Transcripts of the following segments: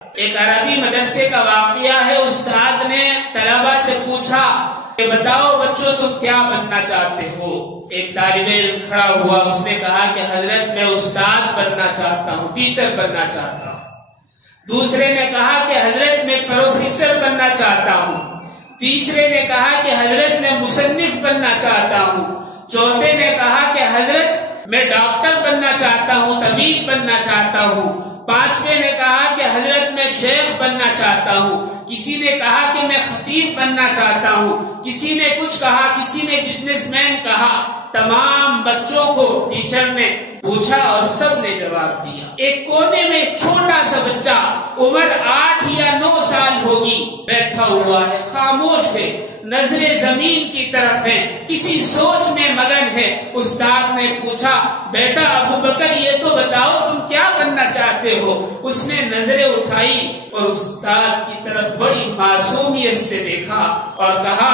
ایک عربی مدرسے کا واقعہ ہے، استاد نے طلبہ سے پوچھا کہ بتاؤ بچوں تم کیا بننا چاہتے ہو؟ ایک طالب علم کھڑا ہوا، اس نے کہا کہ حضرت میں استاد بننا چاہتا ہوں، ٹیچر بننا چاہتا ہوں۔ دوسرے نے کہا کہ حضرت میں پروفیسر بننا چاہتا ہوں۔ تیسرے نے کہا کہ حضرت میں مصنف بننا چاہتا ہوں۔ چوتھے نے کہا کہ حضرت میں ڈاکٹر بننا چاہتا ہوں، طبیب بننا چاہتا ہوں۔ پانچویں نے کہا کہ حضرت میں شیخ بننا چاہتا ہوں۔ کسی نے کہا کہ میں خطیب بننا چاہتا ہوں۔ کسی نے کچھ کہا، کسی نے بزنس مین کہا۔ تمام بچوں کو ٹیچر نے پوچھا اور سب نے جواب دیا۔ ایک کونے میں ایک چھوٹا سا بچہ، عمر 8 یا 9 سال ہوگی، بیٹھا ہوا ہے، خاموش ہے، نظریں زمین کی طرف ہے، کسی سوچ میں مگن ہے۔ استاد نے پوچھا بیٹا ابو بکر یہ تو بتاؤ تم کیا بننا چاہتے ہو؟ اس نے نظریں اٹھائی اور استاد کی طرف بڑی معصومیت سے دیکھا اور کہا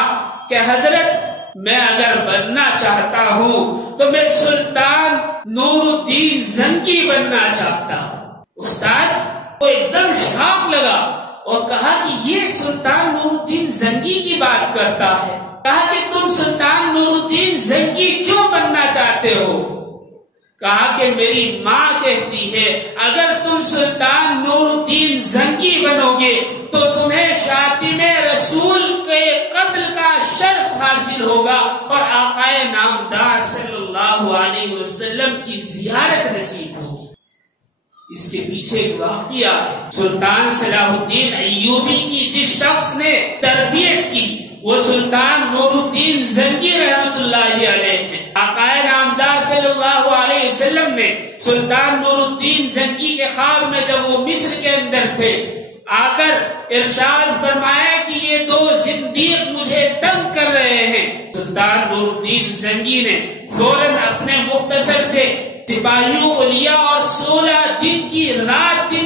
کہ حضرت میں اگر بننا چاہتا ہوں تو میں سلطان نور الدین زنگی بننا چاہتا ہوں۔ استاد کو ایک دم شاک لگا اور کہا کہ یہ سلطان نور الدین زنگی کی بات کرتا ہے۔ کہا کہ تم سلطان نور الدین زنگی کیوں بننا چاہتے ہو؟ کہا کہ میری ماں کہتی ہے اگر تم سلطان نور الدین زنگی بنو گے تو تمہیں شاطم رسول کے قتل کا شرف حاصل ہوگا اور آقا نامدار صلی اللہ علیہ وسلم کی زیارت نصیب ہوگی۔ اس کے پیچھے ایک واقعہ ہے۔ سلطان صلاح الدین ایوبی کی جس شخص نے تربیت کی وہ سلطان نور الدین زنگی رحمت اللہ علیہ ہیں۔ آقا نامدار صلی اللہ علیہ وسلم نے سلطان نور الدین زنگی کے خواب میں جب وہ مصر کے اندر تھے آ کر ارشاد فرمایا کہ یہ 2 زندیق مجھے تنگ کر رہے ہیں۔ سلطان نور الدین زنگی نے فوراً اپنے مختصر سے سپاہیوں کو لیا اور 16 دن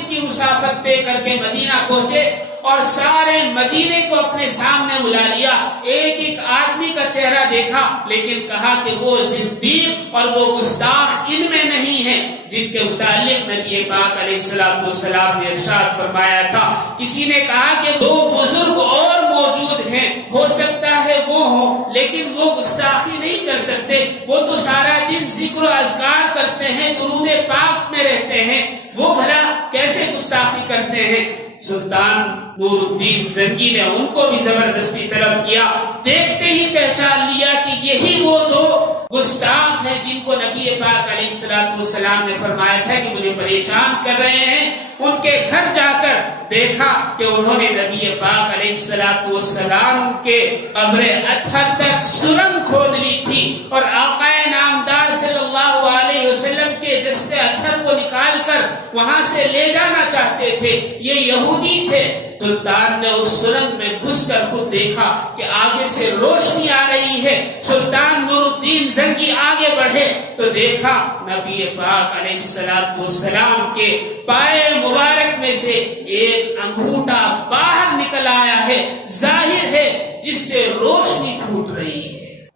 کی مسافت طے کر کے مدینہ پہنچے اور سارے مدینے کو اپنے سامنے بلا لیا۔ ایک ایک آدمی کا چہرہ دیکھا لیکن کہا کہ وہ زندیق اور وہ گستاخ ان میں نہیں ہیں جن کے متعلق نبی پاک علیہ السلام نے ارشاد فرمایا تھا۔ کسی نے کہا کہ 2 بزرگ اور موجود ہیں، ہو سکتا ہے وہ ہوں لیکن وہ گستاخی نہیں کر سکتے، وہ تو سارا دن ذکر و اذکار کرتے ہیں، درود پاک میں رہتے ہیں، وہ بھلا کیسے گستاخی کرتے ہیں؟ سلطان نور الدین زنگی نے ان کو بھی زبردستی طلب کیا، دیکھتے ہی پہچان لیا کہ یہی وہ 2 گستاخ ہیں جن کو نبی پاک علیہ السلام نے فرمایا تھا کہ مجھے پریشان کر رہے ہیں۔ ان کے گھر جا کر دیکھا کہ انہوں نے نبی پاک علیہ السلام کے قبر اطہر تک سرنگ کھود لی تھی اور آقا نامدار صلی اللہ علیہ وسلم کے جسد اطہر کو نکال کر وہاں سے لے جانا چاہتے تھے۔ یہ یہودی تھے۔ سلطان نے اس سرنگ میں گھس کر خود دیکھا کہ آگے سے روشنی آ رہی ہے۔ سلطان نور الدین زنگی آگے بڑھے تو دیکھا نبی پاک علیہ السلام کے پائے مبارک میں سے ایک انگوٹھا باہر نکل آیا ہے، ظاہر ہے جس سے روشنی پھوٹ رہی ہے۔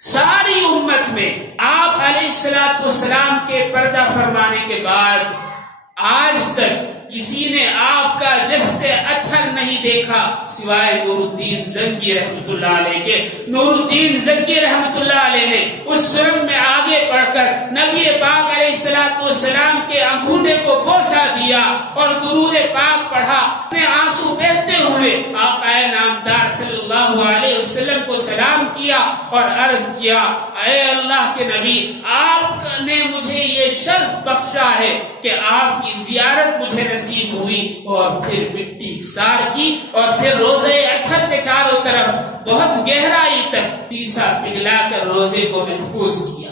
ساری امت میں آپ علیہ السلام کے پردہ فرمانے کے بعد آج تک کسی نے آپ کا جسد اطہر نہیں دیکھا سوائے نور الدین زنگی رحمت اللہ علیہ کے۔ نور الدین زنگی رحمت اللہ علیہ نے اس سرنگ میں آگے بڑھ کر نبی پاک علیہ السلام کے انگوٹھے کو بوسہ دیا اور درود پاک پڑھا، اپنے آنسو بہتے ہوئے آقا نامدار صلی اللہ علیہ وسلم کو سلام کیا اور عرض کیا اے اللہ کے نبی، آپ نے مجھے یہ شرف بخشا ہے کہ آپ کی زیارت مجھے نصیب ہوئی، اور پھر مٹی اکسار کی اور پھر روزے اطہر کے چاروں طرف بہت گہرائی تک سیسا پگھلا کر روزے کو محفوظ کیا۔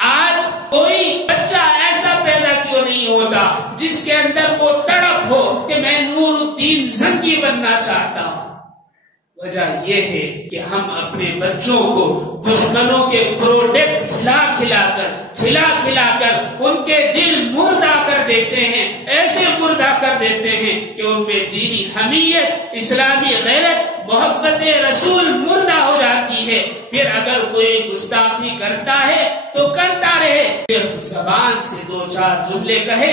آج کوئی بچہ ایسا پیدا کیوں نہیں ہوتا جس کے اندر وہ تڑپ ہو کہ میں نور الدین زنگی بننا چاہتا ہوں؟ وجہ یہ ہے کہ ہم اپنے بچوں کو دشمنوں کے پروڈکٹ کھلا کر ان کے دل مردہ کر دیتے ہیں، ایسے مردہ کر دیتے ہیں کہ ان میں دینی حمیت، اسلامی غیرت، محبت رسول مردہ ہو جاتی ہے۔ پھر اگر کوئی گستاخی کرتا ہے تو کرتا رہے، صرف زبان سے 2-4 جملے کہے،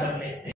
کر لیتے